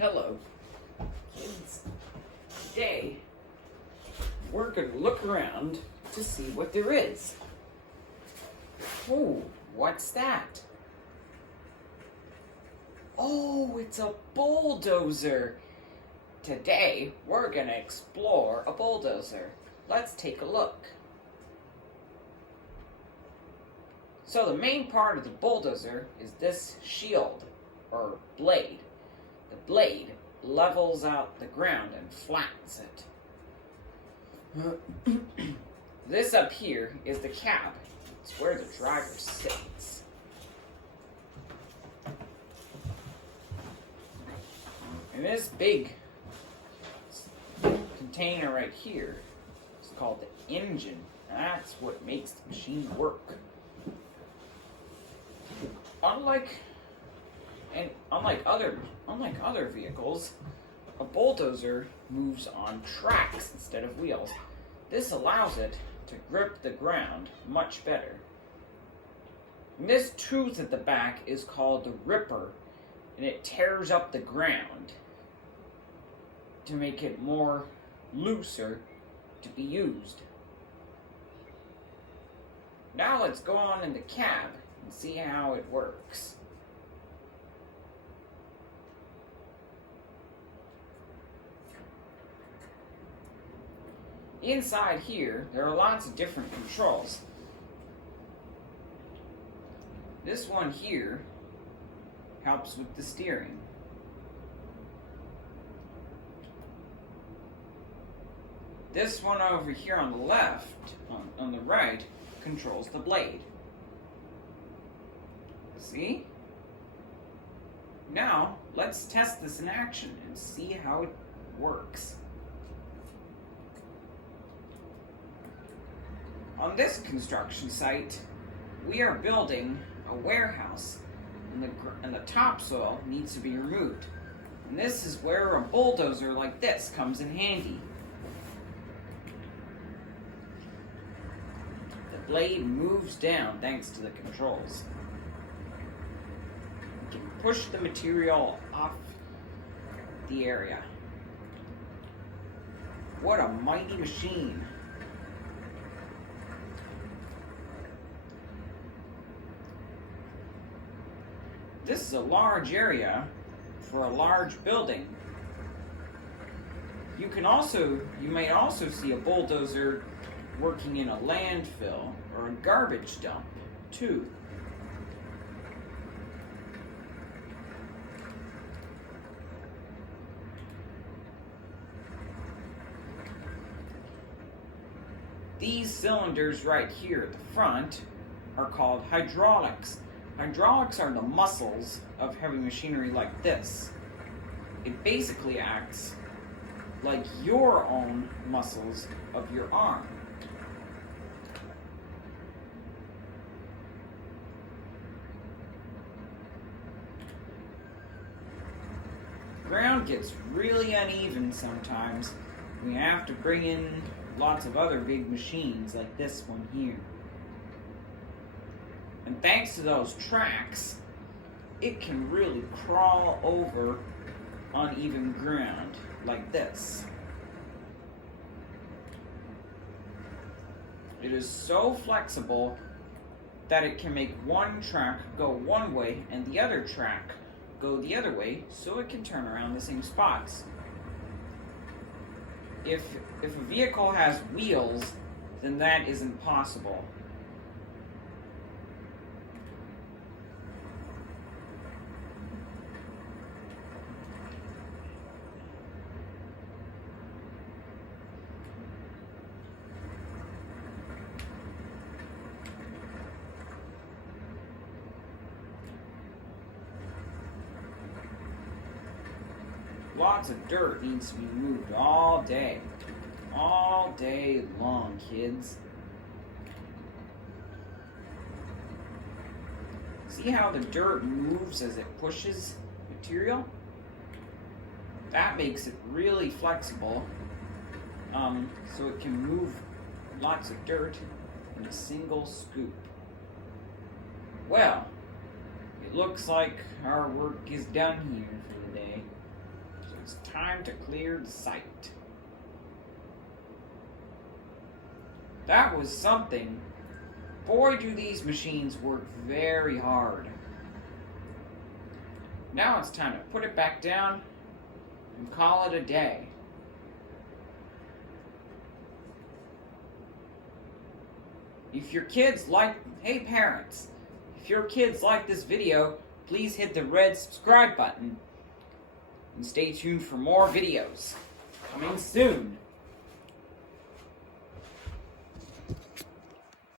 Hello, kids. Today, we're going to look around to see what there is. Oh, what's that? Oh, it's a bulldozer. Today, we're going to explore a bulldozer. Let's take a look. So the main part of the bulldozer is this shield, or blade. The blade levels out the ground and flattens it. This up here is the cab. It's where the driver sits. And this big container right here is called the engine. That's what makes the machine work. Unlike other vehicles, a bulldozer moves on tracks instead of wheels. This allows it to grip the ground much better. And this tooth at the back is called the ripper, and it tears up the ground to make it more looser to be used. Now let's go on in the cab and see how it works. Inside here, there are lots of different controls. This one here helps with the steering. This one over here on the left, on the right, controls the blade. See? Now, let's test this in action and see how it works. On this construction site, we are building a warehouse, and the topsoil needs to be removed. And this is where a bulldozer like this comes in handy. The blade moves down thanks to the controls. We can push the material off the area. What a mighty machine! This is a large area for a large building. You may also see a bulldozer working in a landfill or a garbage dump, too. These cylinders right here at the front are called hydraulics. Hydraulics are the muscles of heavy machinery like this. It basically acts like your own muscles of your arm. The ground gets really uneven sometimes. We have to bring in lots of other big machines like this one here. And thanks to those tracks, it can really crawl over uneven ground like this. It is so flexible that it can make one track go one way and the other track go the other way, so it can turn around the same spots. If a vehicle has wheels, then that isn't possible. Lots of dirt needs to be moved all day long, kids. See how the dirt moves as it pushes material? That makes it really flexible, so it can move lots of dirt in a single scoop. Well, it looks like our work is done here for the day. It's time to clear the site. That was something. Boy, do these machines work very hard. Now it's time to put it back down and call it a day. If your kids like, hey parents, if your kids like this video, please hit the red subscribe button and stay tuned for more videos coming soon.